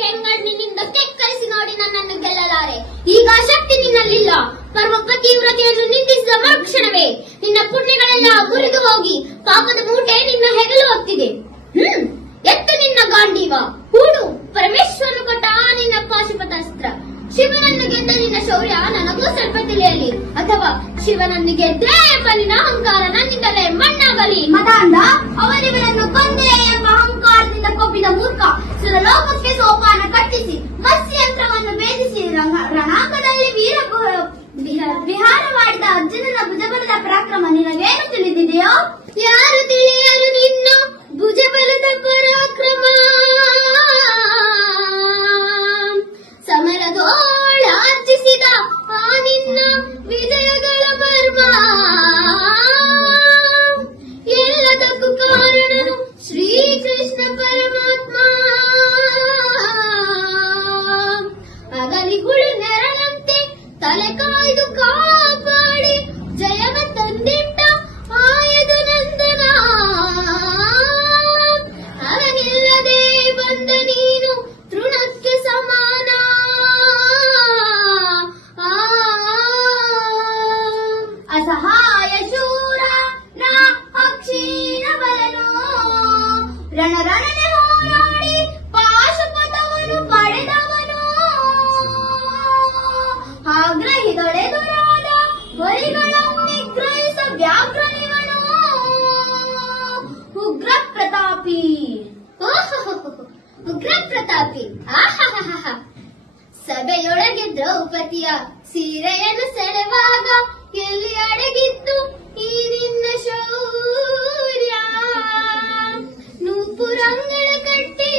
ಕೆಂಗಣ್ಣಿನಿಂದ ಕೆಕ್ಕರಿಸಿ ನೋಡಿ ನನ್ನನ್ನು ಗೆಲ್ಲಲಾರೆ. ಈಗ ಆ ಶಕ್ತಿ ನಿನ್ನಲ್ಲಿಲ್ಲ. ಪತಿವ್ರತೆಯನ್ನು ನಿಂದಿಸಿದ ಮರುಕ್ಷಣವೇ ನಿನ್ನ ಪುಣ್ಯಗಳೆಲ್ಲ ಮುರಿದು ಹೋಗಿ ಪಾಪದ ಮೂಟೆ ನಿನ್ನ ಹೆಗಲು ಹೊತ್ತಿದೆ. ಎತ್ತು ನಿನ್ನ ಗಾಂಡೀವ, ಹೂಡು ಪರಮೇಶ್ವರನು ಕೊಟ್ಟ ನಿನ್ನ ಪಾಶುಪತಾಸ್ತ್ರ. ಶಿವನನ್ನು ಗೆದ್ದ ನಿನ್ನ ಶೌರ್ಯ ನನಗೂ ಸ್ವಲ್ಪ ತಿಳಿಯಲಿ, ಅಥವಾ ಶಿವನನ್ನು ಗೆದ್ದೆ ಎಂಬ ನಿನ್ನ ಅಹಂಕಾರ ನನ್ನಿಂದಲೇ ಮಣ್ಣಾಗಲಿ. ಮತಾಂಧ, ಅವರಿವರನ್ನು ಕೊಂದೆ ಎಂಬ ಅಹಂಕಾರದಿಂದ ಕೊಬ್ಬಿದ ಮೂರ್ಖ ಸುರಲೋಕಕ್ಕೆ ಸೋಪಾನ ಕಟ್ಟಿಸಿ ಮತ್ಸ್ಯಂತ್ರವನ್ನು ಭೇದಿಸಿ ರಣಾಂಗದಲ್ಲಿ ವಿಹಾರ ಮಾಡಿದ ಅರ್ಜುನನ ಭುಜಬಲದ ಪರಾಕ್ರಮ ನಿನಗೇನು ತಿಳಿದಿದೆಯೋ? ಯಾರು ತಿಳಿಯರು ನಿನ್ನ ಭುಜಬಲದ ಪರಾಕ್ರಮ. ಸಮರದೋಳಾರ್ಜಿಸಿದ ಆ ನಿನ್ನ ವಿಜಯಗಳ ಮರ್ಮ. ಎಲ್ಲದಕ್ಕೂ ಕಾರಣನು ಶ್ರೀಕೃಷ್ಣ ಪರಮಾತ್ಮ. ಅಗಲಿಗುಳು ನೆರಳಂತೆ ತಲೆ ಕಾಯ್ದು ಕಾಪಾಡಿ ಜಯವ ತಂದಿಟ್ಟ ಆಯದು ನಂದನ. ಅವನಿಲ್ಲದೆ ಬಂದ ನೀನು ತೃಣಕ್ಕೆ ಸಮಾನ. ಅಸಹಾಯ ಶೂರ ನಾ ಅಕ್ಷೀಣ ಬಲನು ರಣರಣನೆ ಹೋರಾಡಿ ಪಾಶುಪತವನ್ನು ಪಡೆದವನು. ಆಗ್ರಹಿಗಳೆದುರಾದ ಬಲಿಗಳನ್ನು ನಿಗ್ರಹಿಸ ವ್ಯಾಘ್ರನಿವನು. ಉಗ್ರ ಪ್ರತಾಪಿ. ಉಗ್ರ ಪ್ರತಾಪಿ. ಸಭೆಯೊಳಗೆ ದ್ರೌಪದಿಯ ಸೀರೆಯನ್ನು ಸೆಳೆವಾಗ ಎಲ್ಲಿ ಅಡಗಿತ್ತು ಈ ನಿನ್ನ ಶೌರ್ಯ. ನೂಪುರಂಗಳ ಕಟ್ಟಿ